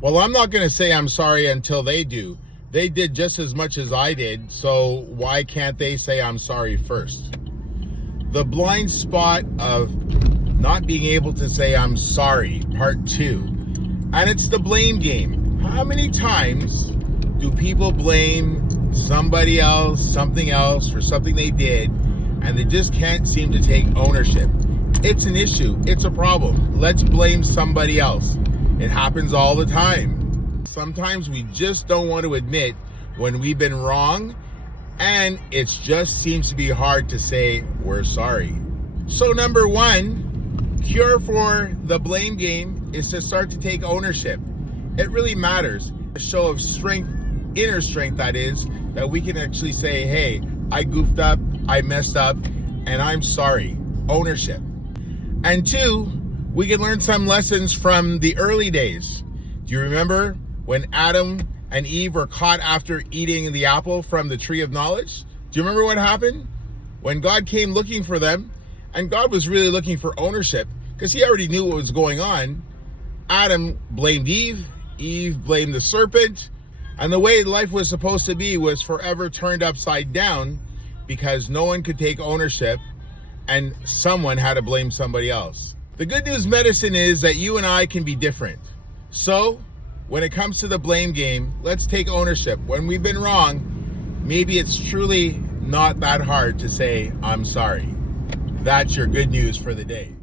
Well, I'm not going to say I'm sorry until they do. They did just as much as I did, so why can't they say I'm sorry first? The blind spot of not being able to say I'm sorry, part 2. And it's the blame game. How many times do people blame somebody else, something else, for something they did, and they just can't seem to take ownership? It's an issue. It's a problem. Let's blame somebody else. It happens all the time. Sometimes we just don't want to admit when we've been wrong, and it just seems to be hard to say we're sorry. So number 1, cure for the blame game is to start to take ownership. It really matters. A show of strength, inner strength that is, that we can actually say, hey, I goofed up, I messed up, and I'm sorry. Ownership. And 2, we can learn some lessons from the early days. Do you remember when Adam and Eve were caught after eating the apple from the tree of knowledge? Do you remember what happened? When God came looking for them, and God was really looking for ownership because he already knew what was going on, Adam blamed Eve, Eve blamed the serpent, and the way life was supposed to be was forever turned upside down because no one could take ownership and someone had to blame somebody else. The good news medicine is that you and I can be different. So when it comes to the blame game, let's take ownership. When we've been wrong, maybe it's truly not that hard to say, I'm sorry. That's your good news for the day.